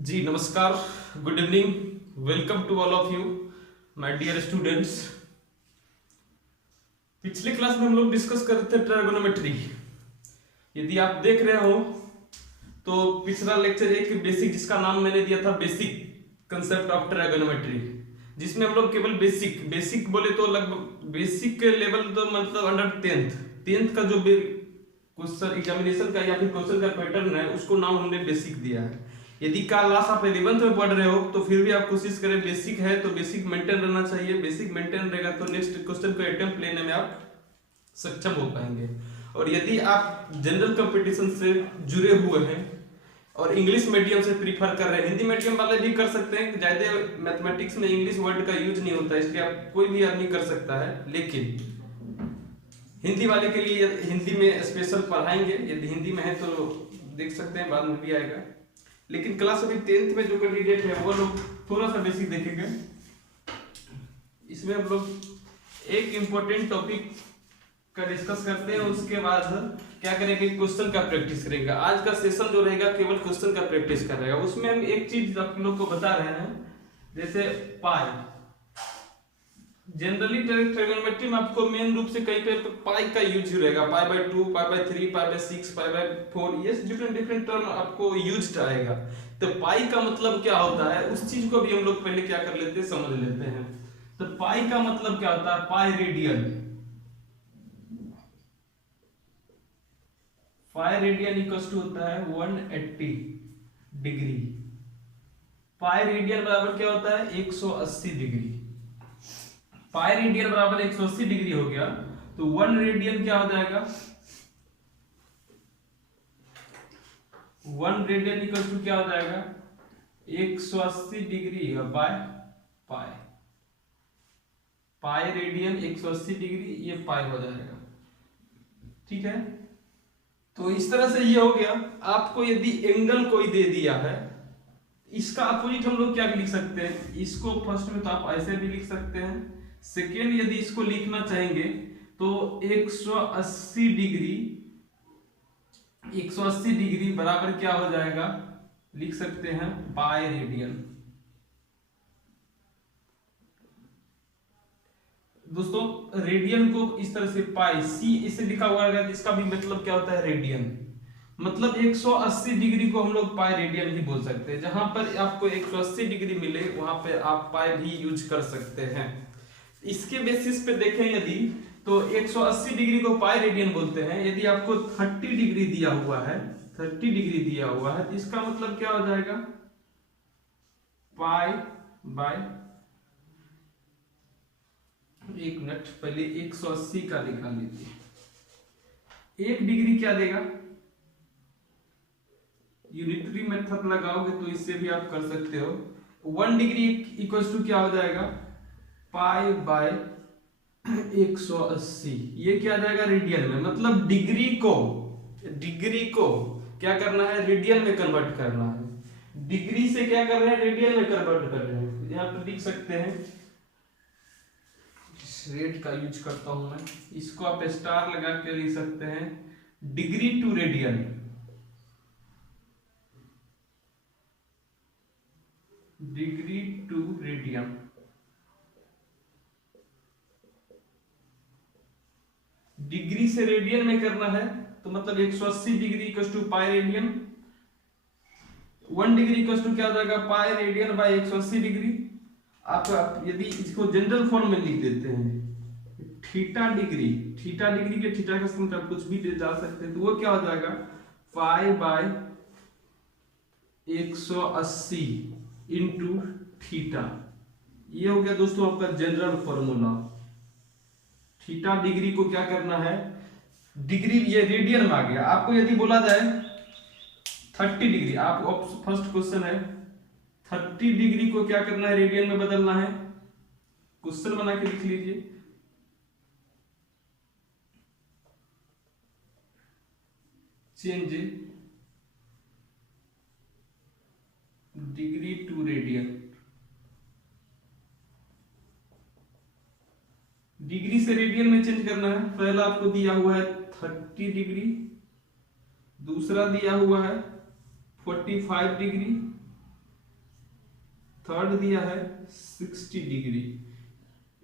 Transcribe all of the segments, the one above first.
जी नमस्कार, good evening, welcome to all of you my dear students. पिछले class में हम लोग डिस्कस कर रहे थे ट्रायगोनोमेट्री। यदि आप देख रहे हो तो पिछला लेक्चर एक बेसिक, जिसका नाम मैंने दिया था बेसिक कंसेप्ट ऑफ ट्रायगोनोमेट्री, जिसमें हम लोग केवल बेसिक बोले तो लगभग बेसिक के लेवल तो मतलब अंडर टेंथ का जो क्वेश्चन एग्जामिनेशन का या फिर क्वेश्चन का पैटर्न है उसको नाम हमने बेसिक दिया है। यदि क्लास आप 11th में पढ़ रहे हो तो फिर भी आप कोशिश करें, बेसिक है तो बेसिक मेंटेन रहना चाहिए। बेसिक मेंटेन रहेगा तो नेक्स्ट क्वेश्चन को अटेम्प्ट लेने में आप सक्षम हो पाएंगे। और यदि आप जनरल कंपटीशन से जुड़े हुए हैं और इंग्लिश मीडियम से प्रीफर कर रहे हैं, हिंदी मीडियम वाले भी कर सकते हैं, ज्यादा मैथमेटिक्स में इंग्लिश वर्ड का यूज नहीं होता है, इसलिए आप कोई भी आदमी कर सकता है। लेकिन हिंदी वाले के लिए हिंदी में स्पेशल पढ़ाएंगे, यदि हिंदी में है तो देख सकते हैं, बाद में भी आएगा। लेकिन क्लास अभी 10th में जो कैंडिडेट है वो लोग थोड़ा सा बेसिक देखेंगे। इसमें हम लोग एक इंपॉर्टेंट टॉपिक का डिस्कस करते हैं, उसके बाद क्या करेंगे, क्वेश्चन का प्रैक्टिस करेंगे। आज का सेशन जो रहेगा केवल क्वेश्चन का प्रैक्टिस कर रहेगा। उसमें हम एक चीज आप लोग को बता रहे हैं, जैसे पाई। जनरली ट्रिग्नोमेट्री में आपको मेन रूप से कहीं पे पाई का यूज रहेगा, pi by 2, pi by 3, pi by 6, pi by 4, ये डिफरेंट टर्म आपको यूज्ड आएगा। तो पाई का मतलब क्या होता है, उस चीज को भी हम लोग पहले क्या कर लेते हैं, समझ लेते हैं। तो पाई का मतलब क्या होता है, pi radian. Pi radian equals to होता है 180 डिग्री। पाई रेडियन बराबर क्या होता है, 180 डिग्री। पाई रेडियन बराबर 180 डिग्री हो गया, तो 1 रेडियन क्या हो जाएगा, 1 रेडियन इक्वल टू क्या हो जाएगा, 180 degree by pi. Pi radian 180 degree, ये पाई हो जाएगा। ठीक है, तो इस तरह से ये हो गया। आपको यदि एंगल कोई दे दिया है, इसका अपोजिट हम लोग क्या लिख सकते हैं, इसको फर्स्ट में तो आप ऐसे भी लिख सकते हैं। सेकेंड, यदि इसको लिखना चाहेंगे तो 180 डिग्री, 180 डिग्री बराबर क्या हो जाएगा, लिख सकते हैं पाई रेडियन। दोस्तों रेडियन को इस तरह से पाई सी इसे लिखा हुआ है, इसका भी मतलब क्या होता है, रेडियन। मतलब 180 डिग्री को हम लोग पाई रेडियन ही बोल सकते हैं। जहां पर आपको 180 डिग्री मिले वहां पे आप पाई भी यूज कर सकते हैं। इसके बेसिस पे देखें यदि, तो 180 डिग्री को पाई रेडियन बोलते हैं। यदि आपको 30 डिग्री दिया हुआ है, 30 डिग्री दिया हुआ है, तो इसका मतलब क्या हो जाएगा, पाई बाय, एक मिनट पहले 180 का निकाल लीजिए। 1 डिग्री क्या देगा, यूनिटरी मेथड लगाओगे तो इससे भी आप कर सकते हो। 1 डिग्री इक्वल टू क्या हो जाएगा, पाई बाय 180। ये क्या आ जाएगा, रेडियन में। मतलब डिग्री को क्या करना है, रेडियन में कन्वर्ट करना है। डिग्री से क्या कर रहे हैं, रेडियन में कन्वर्ट कर रहे हैं। यहां पर लिख सकते हैं, रेड का यूज करता हूं मैं, इसको आप स्टार लगा के लिख सकते हैं, degree to radian. Degree to radian, degree से रेडियन में करना है तो मतलब 180 degree equal to pi radian. 1 degree equal to क्या हो जाएगा, पाई रेडियन बाय 180 डिग्री। आप यदि इसको जनरल फॉर्म में लिख देते हैं, थीटा डिग्री के थीटा का सम आप कुछ भी डाल सकते हैं, तो वो क्या हो जाएगा, पाई बाय 180 इंटू थीटा। ये हो गया दोस्तों आपका जनरल फॉर्मूला। थीटा डिग्री को क्या करना है, डिग्री ये रेडियन में आ गया। आपको यदि बोला जाए 30 डिग्री, आप फर्स्ट क्वेश्चन है, 30 डिग्री को क्या करना है, रेडियन में बदलना है। क्वेश्चन बना के लिख लीजिए, change degree to radian. Degree से रेडियन में चेंज करना है। पहला आपको दिया हुआ है 30 डिग्री, दूसरा दिया हुआ है 45 डिग्री, थर्ड दिया है 60 डिग्री।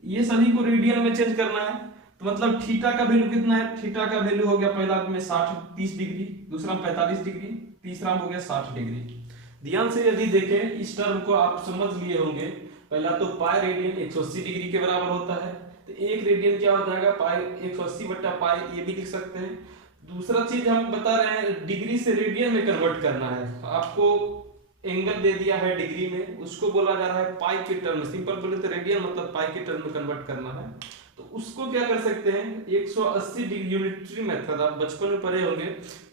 ये सभी को रेडियन में चेंज करना है, तो मतलब थीटा का वैल्यू कितना है, थीटा का वैल्यू हो गया पहला में 30 डिग्री, दूसरा में 45 डिग्री, तीसरा में हो गया 60 डिग्री। ध्यान से यदि देखें इस टर्म को आप समझ लिए होंगे, पहला तो पाई रेडियन 180 डिग्री के बराबर होता है, तो एक रेडियन क्या हो जाएगा पाई 180 बटा पाई, ये भी लिख सकते हैं। दूसरा चीज हम बता रहे हैं डिग्री से रेडियन में कन्वर्ट करना है, आपको एंगल दे दिया है डिग्री में, उसको बोला जा रहा है पाई के टर्म में, सिंपल बोले तो रेडियन मतलब पाई के टर्म में कन्वर्ट करना है। तो उसको क्या कर सकते हैं 180 डिग्री यूनिटरी मेथड, आप बचपन में पढ़े होंगे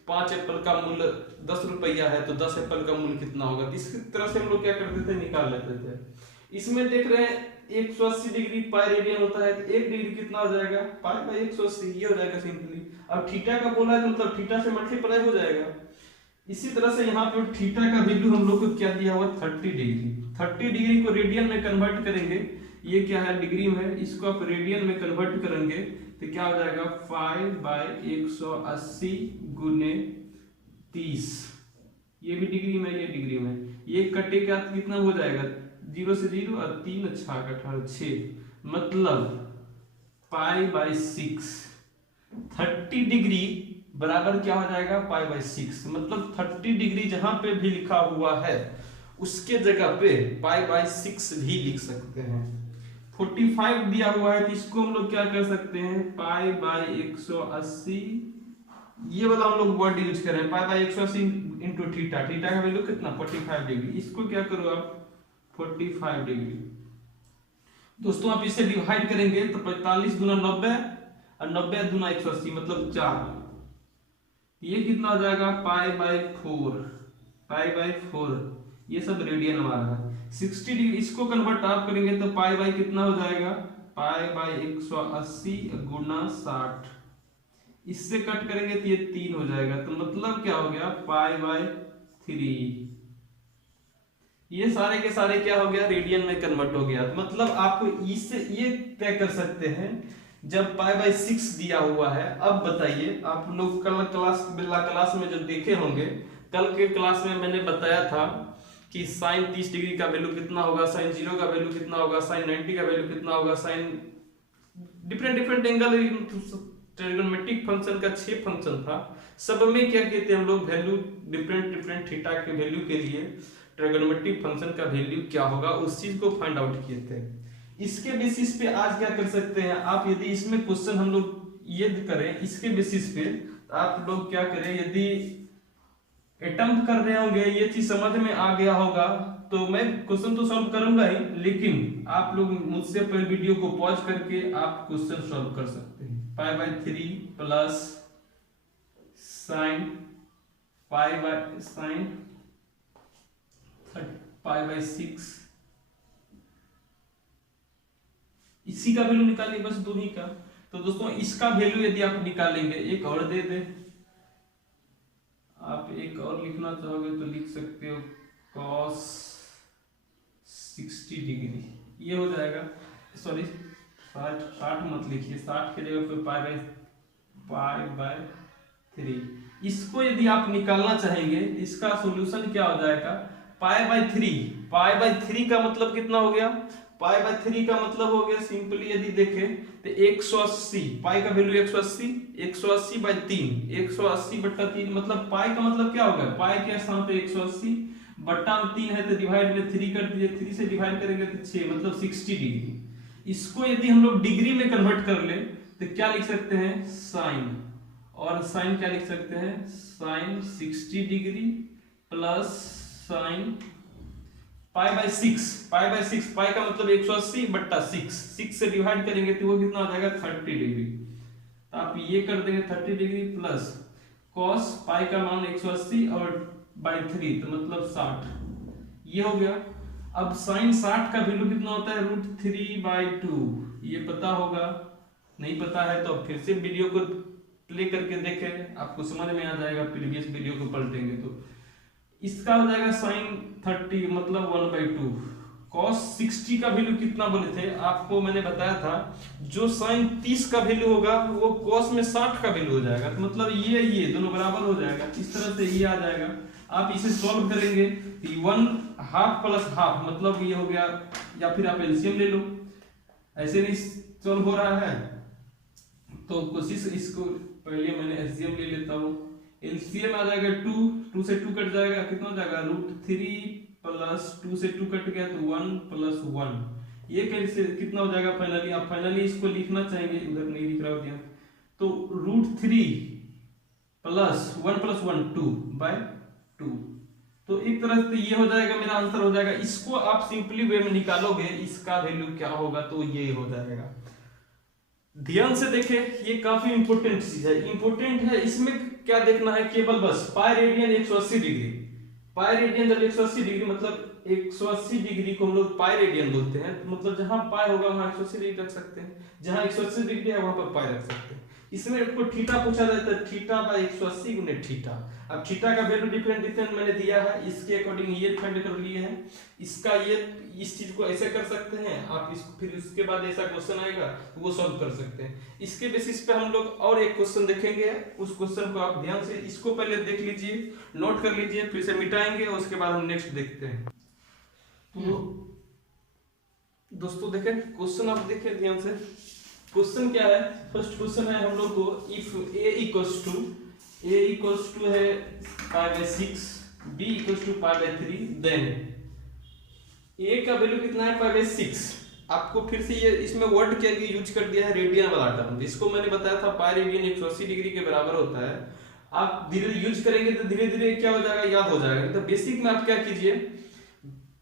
5 एप्पल का मूल्य 10 रुपया है तो 10 एप्पल का मूल्य कितना होगा, इस तरह से हम लोग क्या करते थे निकाल लेते थे। इसमें देख रहे हैं 180 डिग्री पाई रेडियन होता है, तो 1 डिग्री कितना हो जाएगा पाई बाई 180, ये हो जाएगा सिंपली। अब थीटा का बोला है तो मतलब थीटा से मल्टीप्लाई हो जाएगा। इसी तरह से यहाँ पे थीटा का वैल्यू हम लोग को क्या दिया हुआ 30 डिग्री, 30 डिग्री को रेडियन में कन्वर्ट करेंगे, ये क्या है डिग्री में, इसको आप रेडियन में कन्वर्ट करेंगे तो क्या हो जाएगा 5 बाई 180 गुने 30, ये भी डिग्री में ये डिग्री में, ये कटेगा कितना हो जाएगा 0 से 0 और 3 18 6, मतलब पाई बाई 6, 30 डिग्री बराबर क्या हो जाएगा पाई बाई 6, मतलब 30 डिग्री जहां पे भी लिखा हुआ है उसके जगह पे पाई बाई 6 भी लिख सकते हैं। 45 दिया हुआ है तो इसको हम लोग क्या कर सकते हैं पाई बाई 180, ये वाला हम लोग वर्ड यूज कर रहे हैं pi by 180 into theta, theta का वैल्यू कितना 45 डिग्री, इसको क्या करो आप 45 डिग्री। दोस्तों आप इसे डिवाइड करेंगे तो 45 गुना 90 और 90 गुना 180 मतलब 4, ये कितना हो जाएगा पाई बाई 4, पाई बाई 4, ये सब रेडियन हमारा है। 60 डिग्री इसको कन्वर्ट आप करेंगे तो पाई बाई कितना हो जाएगा पाई बाई 180 गुना 60, इससे कट करेंगे तो ये 3 हो जाएगा, तो मतलब क्या हो गया पाई बाई 3, ये सारे के सारे क्या हो गया रेडियन में कन्वर्ट हो गया। मतलब आपको इससे ये तय कर सकते हैं जब पाई बाई 6 दिया हुआ है। अब बताइए आप लोग कल क्लास में जो देखे होंगे, कल के क्लास में मैंने बताया था कि साइन 30 डिग्री का वैल्यू कितना होगा, साइन 0 का वैल्यू कितना होगा, साइन 90 का वैल्यू कितना होगा, sine different angle trigonometric function का 6 फंक्शन था, सब में क्या कहते हैं हम लोग वैल्यू डिफरेंट थीटा के वैल्यू के लिए ट्रिग्नोमेट्रिक फंक्शन का वैल्यू क्या होगा उस चीज को फाइंड आउट किए थे। इसके बेसिस पे आज क्या कर सकते हैं आप, यदि इसमें क्वेश्चन हम लोग ये करें इसके बेसिस पे तो आप लोग क्या करें, यदि अटेम्प्ट कर रहे होंगे ये चीज समझ में आ गया होगा तो मैं क्वेश्चन तो सॉल्व करूंगा ही, लेकिन आप लोग मुझसे पहले वीडियो को पॉज करके आप क्वेश्चन सॉल्व कर सकते हैं। Pi by 3 plus sine pi by sine pi by 6, इसी का वैल्यू निकालिए बस दो ही का। तो दोस्तों इसका वैल्यू यदि आप निकालेंगे, एक और दे दे, आप एक और लिखना चाहोगे तो लिख सकते हो cos 60 डिग्री, ये हो जाएगा, सॉरी 60 मत लिखिए, 60 के जगह पे पाई बाई 3। इसको यदि आप निकालना चाहेंगे इसका सॉल्यूशन क्या हो जाएगा पाई बाई 3, पाई बाई 3 का मतलब कितना हो गया, पाई बाई 3 का मतलब हो गया सिंपली यदि देखें तो 180, पाई का वैल्यू 180, 180 बाई 3, 180 बट्टा 3, मतलब पाई का मतलब क्या होगा पाई के स्थान पे 180 बट्टा 3 है तो डिवाइड में 3 कर दीजिए, 3 से डिवाइड करेंगे तो 6 मतलब 60 डिग्री। इसको यदि हम लोग डिग्री में कन्वर्ट कर ले तो क्या लिख सकते हैं साइन, और साइन क्या लिख सकते हैं sine 60 degree plus sine pi by 6, pi by 6, pi का मतलब 180 बट्टा 6 से डिवाइड करेंगे तो वो कितना हो जाएगा 30 डिग्री, तो आप ये कर देंगे 30 डिग्री प्लस cos पाई का मान 180 और बाई 3 तो मतलब 60, ये हो गया। अब साइन 60 का वैल्यू कितना होता है √3/2, ये पता होगा, नहीं पता है तो फिर से वीडियो को प्ले करके देखें, आपको समझ में आ जाएगा, प्रीवियस वीडियो को पलटेंगे तो इसका हो जाएगा साइन 30 मतलब 1/2। cos 60 का वैल्यू कितना बोले थे आपको, मैंने बताया था जो साइन 30 का वैल्यू होगा वो cos में 60 का वैल्यू हो जाएगा, तो मतलब ये दोनों बराबर हो जाएगा, इस तरह से ये आ जाएगा। आप इसे सॉल्व करेंगे तो 1/2 प्लस हाफ मतलब ये हो गया, या फिर आप एलसीएम ले लो, ऐसे नहीं सॉल्व हो रहा है तो कोशिश, इसको पहले मैंने एलसीएम ले लेता हूँ। एलसीएम आ जाएगा 2 से 2 कट जाएगा, कितना हो जाएगा √3 प्लस 2 से 2 कट गया तो 1 प्लस 1, ये कैसे कितना हो जाएगा फाइनली, आप फाइनली इसको लिखना चाहेंगे, उधर नहीं लिख रहा हूँ तो √3 प्लस 1 प्लस 1 2/2, तो एक तरह से ये हो जाएगा, मेरा आंसर हो जाएगा। इसको आप सिंपली वे में निकालोगे, इसका वैल्यू क्या होगा तो ये हो जाएगा। ध्यान से देखें, ये काफी इंपॉर्टेंट चीज है, इंपॉर्टेंट है। इसमें क्या देखना है, केवल बस pi radian 180 degree, pi radian जब 180 डिग्री मतलब 180 डिग्री को हम लोग पाई रेडियन बोलते हैं, तो मतलब जहां पाई होगा वहां 180 डिग्री रख सकते हैं, जहां 180 डिग्री है वहां पर पाई रख सकते हैं। इसमें आपको थीटा पूछा जाता है, थीटा बाय 180 गुने थीटा। अब थीटा का वैल्यू डिफरेंट मैंने दिया है, इसके अकॉर्डिंग ये फाइंड कर लिए हैं, इसका ये इस चीज को ऐसे कर सकते हैं आप, इसको फिर उसके बाद ऐसा क्वेश्चन आएगा तो वो सॉल्व कर सकते हैं। इसके बेसिस पे हम लोग और एक क्वेश्चन देखेंगे, उस क्वेश्चन को आप ध्यान से इसको पहले देख लीजिए, नोट कर लीजिए, फिर से मिटाएंगे और उसके बाद हम नेक्स्ट देखते हैं। तो दोस्तों देखें क्वेश्चन, आप देखें ध्यान से, क्वेश्चन क्या है। फर्स्ट क्वेश्चन है हम लोग को, इफ a इक्वल्स टू है π/6, b equals to π/3, then a का वैल्यू कितना है π/6। आपको फिर से ये इसमें वर्ड क्या यूज कर दिया है, रेडियन वाला टर्म, जिसको मैंने बताया था पाई रेडियन 180 डिग्री के बराबर होता है। आप धीरे यूज करेंगे तो धीरे धीरे क्या हो जाएगा, याद हो जाएगा। तो बेसिक में आप क्या कीजिए,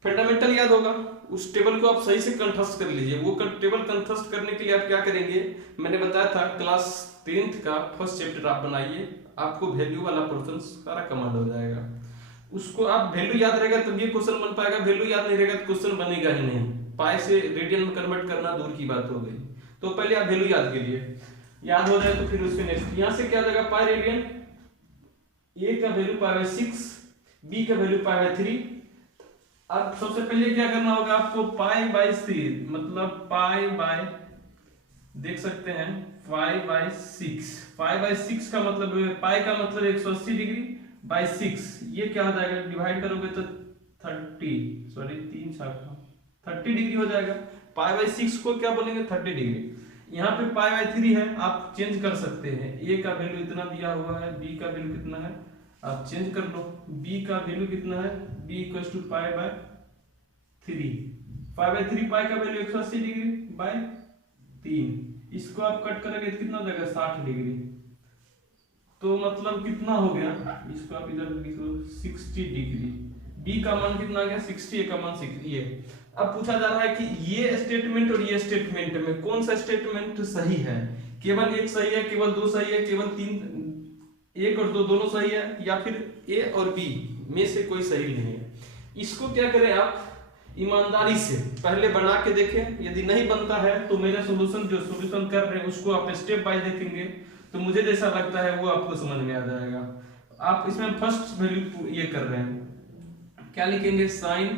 फंडामेंटल याद होगा, उस टेबल को आप सही से कंठस्थ कर लीजिए। वो टेबल कंठस्थ करने के लिए आप क्या करेंगे, मैंने बताया था क्लास 10th का फर्स्ट चैप्टर आप बनाइए, आपको वैल्यू वाला पोर्शन सारा कमांड हो जाएगा। उसको आप वैल्यू याद रहेगा तब ये क्वेश्चन बन पाएगा, वैल्यू याद नहीं रहेगा तो क्वेश्चन बनेगा ही नहीं। पाई से रेडियन में कन्वर्ट करना दूर की बात हो गई, तो पहले आप वैल्यू याद कीजिए, याद हो जाए तो फिर उसके नेक्स्ट यहां से क्या जाएगा, पाई रेडियन, a का वैल्यू π/6, b का वैल्यू π/3। अब सबसे पहले क्या करना होगा आपको, π/3 मतलब पाई बाय, देख सकते हैं π/6, π/6 का मतलब, पाई का मतलब 180 डिग्री बाय 6, ये क्या हो जाएगा, डिवाइड करोगे तो 30 डिग्री हो जाएगा। π/6 को क्या बोलेंगे, 30 डिग्री। यहाँ पे π/3 है, आप चेंज कर सकते हैं, a का वैल्यू इतना दिया हुआ है, b का वैल्यू कितना है आप चेंज कर लो, b का वैल्यू कितना है, b इक्वल्स टू π/3, π/3 पाई का वैल्यू 180 डिग्री बाय 3, इसको आप कट करेंगे तो कितना हो जाएगा 60 डिग्री, तो मतलब कितना हो गया, इसको आप इधर लिखो 60 डिग्री। b का मान कितना आ गया 60, a का मान 60। ये अब पूछा जा रहा है कि ये स्टेटमेंट और ये स्टेटमेंट में कौन सा स्टेटमेंट सही है, केवल एक सही है, केवल दो सही है, केवल तीन, एक और दो दोनों सही है, या फिर a और b में से कोई सही नहीं है। इसको क्या करें आप, ईमानदारी से पहले बना के देखें, यदि नहीं बनता है तो मेरा सॉल्यूशन जो सॉल्यूशन कर रहे हैं उसको आप स्टेप बाय देखेंगे तो मुझे जैसा लगता है वो आपको समझ में आ जाएगा। आप इसमें फर्स्ट वैल्यू ये कर रहे हैं, क्या लिखेंगे, साइन,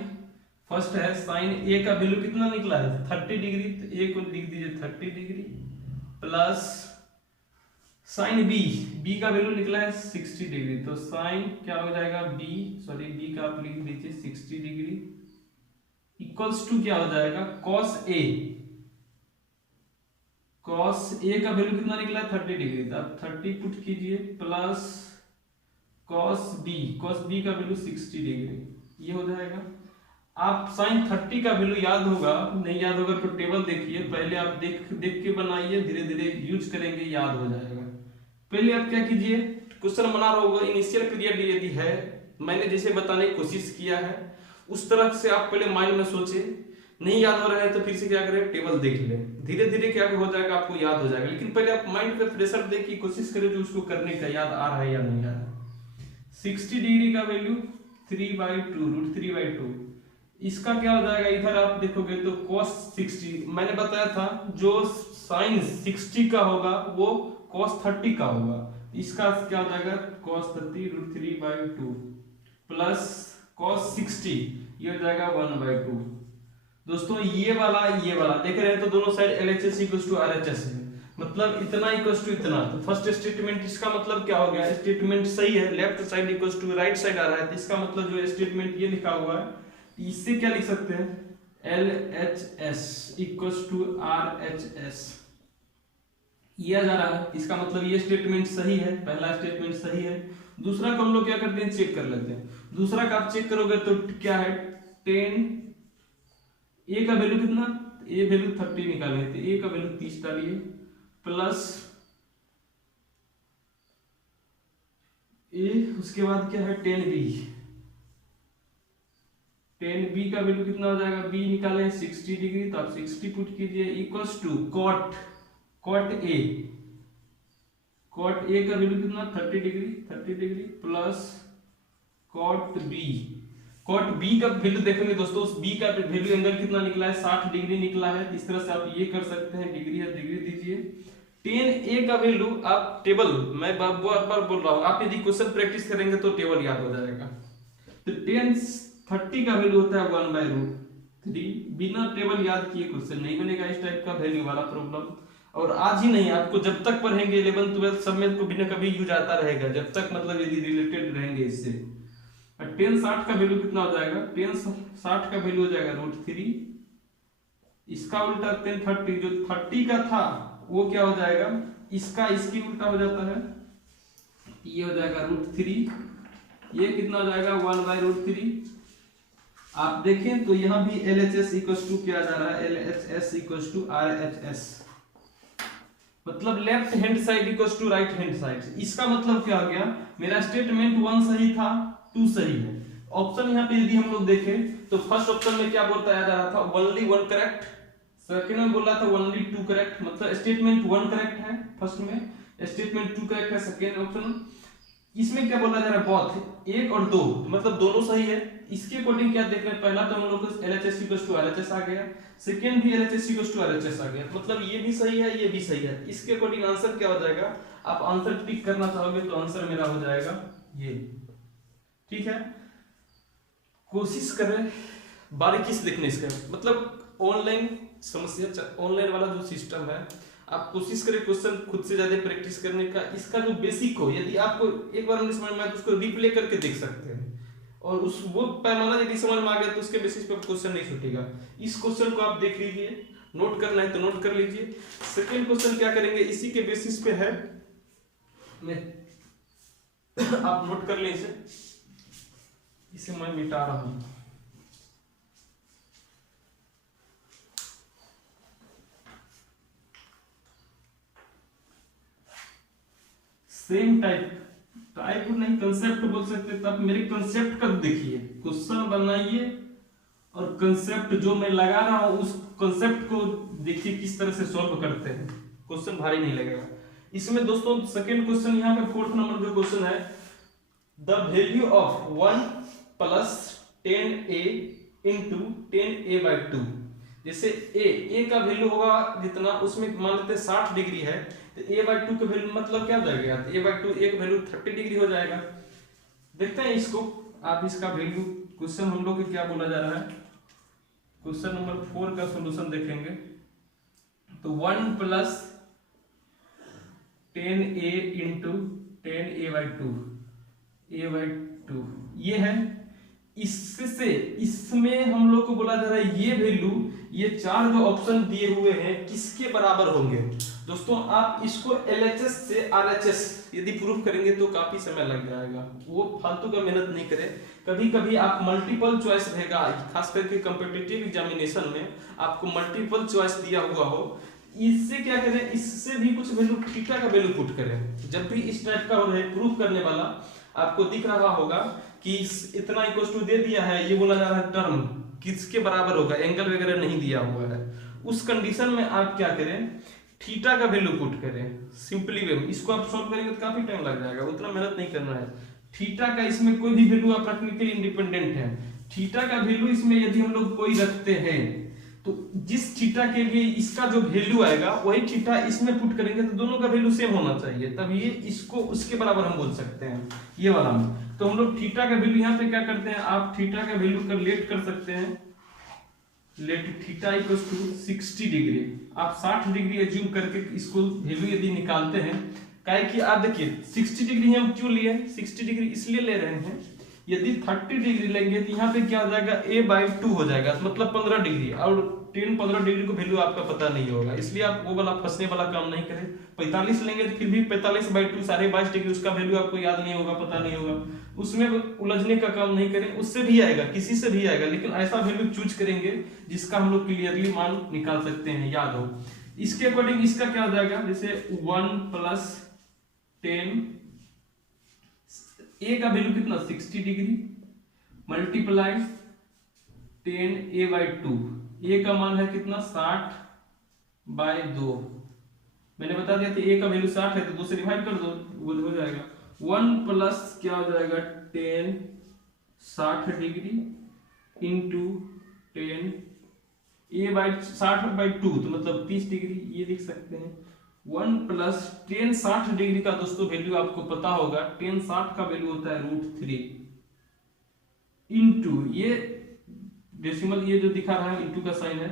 फर्स्ट है साइन a का वैल्यू कितना निकला है 30 डिग्री, तो a को लिख दीजिए 30 डिग्री प्लस साइन b का वैल्यू निकला है 60 डिग्री, तो साइन क्या हो जाएगा b का आप लिख दीजिए 60 डिग्री इक्वल्स टू क्या हो जाएगा, cos a का वैल्यू कितना निकला है 30 डिग्री, तो आप 30 पुट कीजिए प्लस cos b का वैल्यू 60 डिग्री, ये हो जाएगा। आप साइन 30 का वैल्यू याद होगा, नहीं याद होगा तो टेबल देखिए, पहले आप देख के बनाइए, धीरे धीरे यूज करेंगे याद हो जाएगा। पहले आप क्या कीजिए, क्वेश्चन बना रहा होगा, इनिशियल पीरियड यदि है, मैंने जैसे बताने की कोशिश किया है उस तरह से आप पहले माइंड में सोचे, नहीं याद हो रहा है तो फिर से क्या करें, टेबल देख ले, धीरे धीरे क्या हो जाएगा आपको याद हो जाएगा। लेकिन पहले आप माइंड पे प्रेशर दे की कोशिश करें जो उसको करने का याद आ रहा है या नहीं आ रहा है। 60 डिग्री का वैल्यू 3/2, इसका क्या हो जाएगा, इधर आप देखोगे तो cos 60, मैंने बताया था जो साइन 60 का होगा वो cos 30 का होगा, इसका क्या हो जाएगा cos 30 √3/2 प्लस cos 60, ये हो जाएगा 1/2। दोस्तों ये वाला देख रहे हैं तो दोनों साइड LHS = RHS है, मतलब इतना इक्वल्स टू इतना। तो फर्स्ट स्टेटमेंट इसका मतलब क्या हो गया, स्टेटमेंट सही है, left side equals to right side आ रहा है, तो इसका मतलब जो स्टेटमेंट ये लिखा हुआ है इससे क्या लिख सकते हैं, LHS इक्वल्स टू RHS ये आ जा रहा है। इसका मतलब ये स्टेटमेंट सही है, पहला स्टेटमेंट सही है। दूसरा को हम लोग क्या करते हैं, चेक कर लेते हैं। दूसरा का आप चेक करोगे तो क्या है, 10 ए का वैल्यू कितना, ए वैल्यू 30 निकाले, तो ए का वैल्यू 30 डालिए प्लस ए, उसके बाद क्या है 10b, 10b का वैल्यू कितना हो जाएगा, b निकाले 60 डिग्री, तो आप 60 पुट कीजिए equals to cot A, cot A का वैल्यू कितना 30 degree plus cot B, cot B का वैल्यू देखेंगे दोस्तों, उस बी का वैल्यू एंगल कितना निकला है, 60 डिग्री निकला है। इस तरह से आप ये कर सकते हैं, डिग्री है डिग्री दीजिए। 10a का वैल्यू आप टेबल, मैं बार बार बोल रहा हूं, आप यदि क्वेश्चन प्रैक्टिस करेंगे तो टेबल याद हो जाएगा। तो 1030 का वैल्यू होता है 1/√3। बिना टेबल याद किए क्वेश्चन नहीं बनेगा, इस टाइप का वैल्यू वाला प्रॉब्लम। और आज ही नहीं, आपको जब तक पढ़ेंगे 11th 12th सब में को बिना कभी यूज आता रहेगा, जब तक मतलब यदि रिलेटेड रहेंगे इससे। 1060 का वैल्यू कितना हो जाएगा, 1060 का वैल्यू हो जाएगा √3, इसका उल्टा 1030, जो 30 का था वो क्या हो जाएगा, इसका इसकी उल्टा हो जाता है, ये हो जाएगा √3, ये कितना हो जाएगा 1/√3। आप देखें तो यहां भी LHS इक्वल्स टू क्या जा रहा है, LHS इक्वल्स टू RHS, मतलब left hand side equals to right hand side. इसका मतलब क्या हो गया, मेरा स्टेटमेंट 1 सही था, 2 सही है। ऑप्शन यहाँ पे यदि हम लोग देखें तो फर्स्ट ऑप्शन में क्या बताया जा रहा था, ओनली 1 करेक्ट, सेकंड में बोला था ओनली 2 करेक्ट, मतलब स्टेटमेंट 1 करेक्ट है फर्स्ट में, स्टेटमेंट 2 करेक्ट है सेकंड ऑप्शन। इसमें क्या बोला जा रहा है, बोथ 1 और 2, मतलब दोनों सही है। इसके अकॉर्डिंग क्या देख रहे हैं, पहला तो हम लोग को LHS इक्वल्स टू RHS आ गया, सेकंड भी LHS इक्वल्स टू RHS आ गया, मतलब ये भी सही है ये भी सही है। इसके अकॉर्डिंग आंसर क्या हो जाएगा, आप आंसर टिक करना चाहोगे तो आंसर मेरा हो जाएगा ये, ठीक है। कोशिश करें बारीकी से देखने इसका, मतलब ऑनलाइन समस्या, ऑनलाइन वाला जो सिस्टम है, आप कोशिश करें क्वेश्चन खुद से ज्यादा प्रैक्टिस करने का। इसका जो बेसिक हो, यदि आपको एक बार नहीं समझ में आए तो उसको रिप्ले करके देख सकते हैं, और उस वो पैमाना यदि समझ में आ गया तो उसके बेसिस पर क्वेश्चन नहीं छूटेगा। इस क्वेश्चन को आप देख लीजिए, नोट करना है तो नोट कर लीजिए। सेकंड क्वेश्चन क्या करेंगे, इसी के बेसिस पे है, आप नोट कर लें इसे मैं मिटा रहा हूं। सेम टाइप नहीं, कंसेप्ट बोल सकते, तब मेरे कंसेप्ट का देखिए, क्वेश्चन बनाइए और कंसेप्ट जो मैं लगा रहा हूं उस कंसेप्ट को देखिए किस तरह से सॉल्व करते हैं, क्वेश्चन भारी नहीं लगेगा। इसमें दोस्तों सेकंड क्वेश्चन यहाँ पे 4th नंबर जो क्वेश्चन है, the value of 1 + 10a × 10a/2। जैसे a का वैल्यू होगा जितना, उसमें मान लेते 60 डिग्री है, तो a/2 का वैल्यू मतलब क्या हो जाएगा, तो a/2 एक वैल्यू 30 डिग्री हो जाएगा। देखते हैं इसको, आप इसका वैल्यू, क्वेश्चन हम लोग को क्या बोला जा रहा है, क्वेश्चन नंबर 4 का सॉल्यूशन देखेंगे तो 1 + 10a × 10a/2 a/2 ये है। इससे इसमें हम लोग को बोला जा रहा है ये वैल्यू, ये 4 जो ऑप्शन दिए हुए हैं किसके बराबर होंगे। दोस्तों आप इसको LHS से RHS यदि प्रूफ करेंगे तो काफी समय लग जाएगा, वो फालतू का मेहनत नहीं करें। कभी कभी आप मल्टीपल चॉइस रहेगा, खास करके कॉम्पिटिटिव एग्जामिनेशन में आपको मल्टीपल चॉइस दिया हुआ हो, इससे क्या करें, इससे भी कुछ वैल्यू थीटा का वैल्यू पुट करें। जब भी इस टाइप का रहे प्रूफ करने वाला, आपको दिख रहा होगा कि इतना इक्वल टू दे दिया है, ये बोला जा रहा है टर्म किसके बराबर होगा, एंगल वगैरह नहीं दिया हुआ है, उस कंडीशन में आप क्या करें, थीटा का वैल्यू पुट करें। सिंपली वे इसको आप सॉल्व करेंगे तो काफी टाइम लग जाएगा, उतना मेहनत नहीं करना है। थीटा का इसमें कोई भी वैल्यू आप रखने के लिए इंडिपेंडेंट है। थीटा का वैल्यू इसमें यदि हम लोग कोई रखते हैं तो जिस थीटा के लिए इसका जो वैल्यू आएगा वही थीटा इसमें पुट करेंगे, तो दोनों का वैल्यू सेम होना चाहिए, तब ये इसको उसके बराबर हम बोल सकते हैं ये वाला में। तो हम लोग थीटा का वैल्यू यहाँ पे क्या करते हैं, आप थीटा का वैल्यू कैलकुलेट कर सकते हैं, let theta equals to 60 degree. आप 60 डिग्री एज्यूम करके इसको वैल्यू यदि निकालते हैं, काहे कि आप देखिए 60 डिग्री हम क्यों लिए, 60 डिग्री इसलिए ले रहे हैं, यदि 30 डिग्री लेंगे तो यहाँ पे क्या हो जाएगा, a/2 हो जाएगा, मतलब 15 डिग्री, और 15 डिग्री को वैल्यू आपका पता नहीं होगा, इसलिए आप वो वाला फंसने वाला काम नहीं करें। 45 लेंगे तो फिर भी 45/2 22.5 डिग्री, उसका वैल्यू आपको याद नहीं होगा, पता नहीं होगा, उसमें उलझने का काम नहीं करें, उससे भी आएगा, किसी से भी आएगा, लेकिन ऐसा वैल्यू चूज करेंगे जिसका हम लोग क्लियरली मान निकाल सकते हैं, याद हो। इसके अकॉर्डिंग इसका क्या हो जाएगा, जैसे 1 + 10, a का वैल्यू कितना 60 डिग्री मल्टीप्लाई 10 a/2, a का मान है कितना 60/2, मैंने बता दिया था a का वैल्यू 60 है तो 2 से डिवाइड कर दो, वो हो जाएगा 1 प्लस क्या हो जाएगा 10 60 डिग्री इंटू 10 a/60/2 तो मतलब 30 डिग्री, ये लिख सकते हैं। 1 + 10 60 डिग्री का दोस्तों वैल्यू आपको पता होगा, 10 60 का वैल्यू होता है √3 इंटू ये डेसिमल, ये जो दिखा रहा है इंटू का साइन है,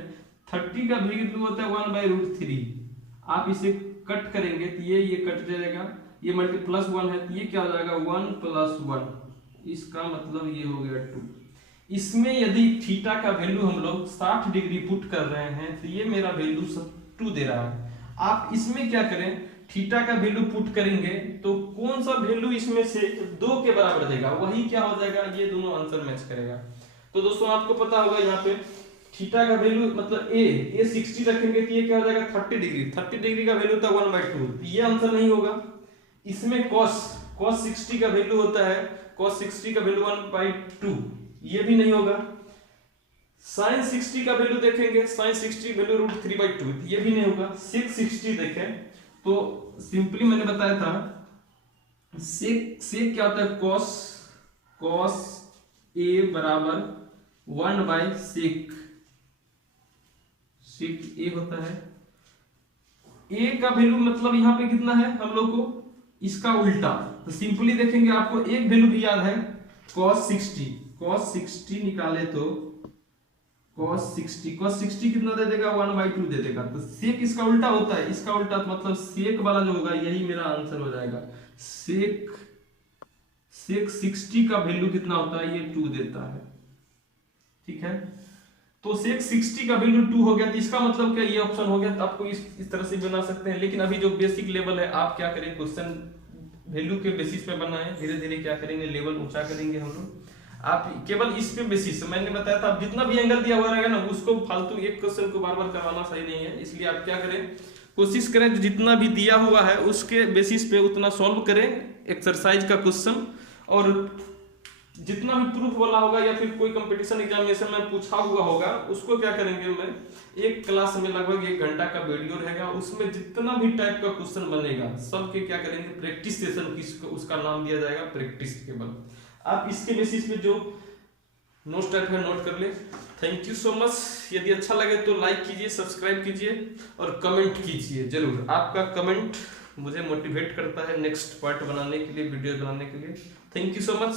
30 का वैल्यू होता है 1/√3। आप इसे कट करेंगे तो ये कट जाएगा, ये मल्टी +1 है तो ये क्या हो जाएगा 1 + 1, इसका मतलब ये हो गया 2। इसमें यदि थीटा का वैल्यू हम लोग 60 डिग्री पुट कर रहे हैं तो ये मेरा वैल्यू 2 दे रहा है। आप इसमें क्या करें, थीटा का वैल्यू पुट करेंगे तो कौन सा वैल्यू इसमें से 2 के बराबर देगा, वही क्या हो जाएगा, ये दोनों आंसर मैच करेगा। तो दोस्तों आपको पता होगा यहाँ पे थीटा का वैल्यू मतलब a 60 रखेंगे तो ये क्या हो जाएगा 30 डिग्री, 30 डिग्री का वैल्यू था 1/2, ये आंसर नहीं होगा। इसमें cos 60 का वैल्यू होता है, cos 60 का वैल्यू 1/2, ये भी नहीं होगा। sin 60 का वैल्यू देखेंगे, sin 60 वैल्यू √3/2, ये भी नहीं होगा। sec 60 देखें तो सिंपली मैंने बताया था sec क्या होता है, cos a बराबर 1/sec a होता है। a का वैल्यू मतलब यहाँ पे कितना है हम लोग को, इसका उल्टा, तो सिंपली देखेंगे आपको एक वैल्यू भी याद है, cos 60 निकाले तो cos 60 कितना दे देगा 1/2 दे देगा, तो sec इसका उल्टा होता है, इसका उल्टा मतलब sec वाला जो होगा यही मेरा आंसर हो जाएगा। sec 60 का वैल्यू कितना होता है, ये 2 देता है, ठीक है। तो sec 60 का वैल्यू 2 हो गया, तो इसका मतलब क्या ये ऑप्शन हो गया, तो आपको इस तरह से बना सकते हैं। लेकिन अभी जो बेसिक लेवल है, आप क्या करें, क्वेश्चन वैल्यू के बेसिस पे बनाएं, धीरे धीरे क्या करेंगे लेवल ऊंचा करेंगे हम लोग। आप केवल इस पे बेसिस, मैंने बताया था जितना भी एंगल दिया हुआ रहेगा ना, उसको फालतू एक क्वेश्चन को बार बार करवाना सही नहीं है, इसलिए आप क्या करें, कोशिश करें जितना भी दिया हुआ है उसके बेसिस पे उतना सॉल्व करें एक्सरसाइज का क्वेश्चन, और जितना भी प्रूफ वाला होगा या फिर कोई कंपटीशन एग्जामिनेशन में पूछा हुआ होगा उसको क्या करेंगे, मैं एक क्लास में लगभग 1 घंटा का वीडियो रहेगा, उसमें जितना भी टाइप का क्वेश्चन बनेगा सबके क्या करेंगे, प्रैक्टिस सेशन उसका नाम दिया जाएगा, प्रैक्टिस केवल। आप इसके बेसिस पे जो नोट्स टाइप है नोट कर ले। Thank you so much. यदि अच्छा लगे तो लाइक कीजिए, सब्सक्राइब कीजिए और कमेंट कीजिए जरूर। आपका कमेंट मुझे मोटिवेट करता है नेक्स्ट पार्ट बनाने के लिए, वीडियो बनाने के लिए। Thank you so much.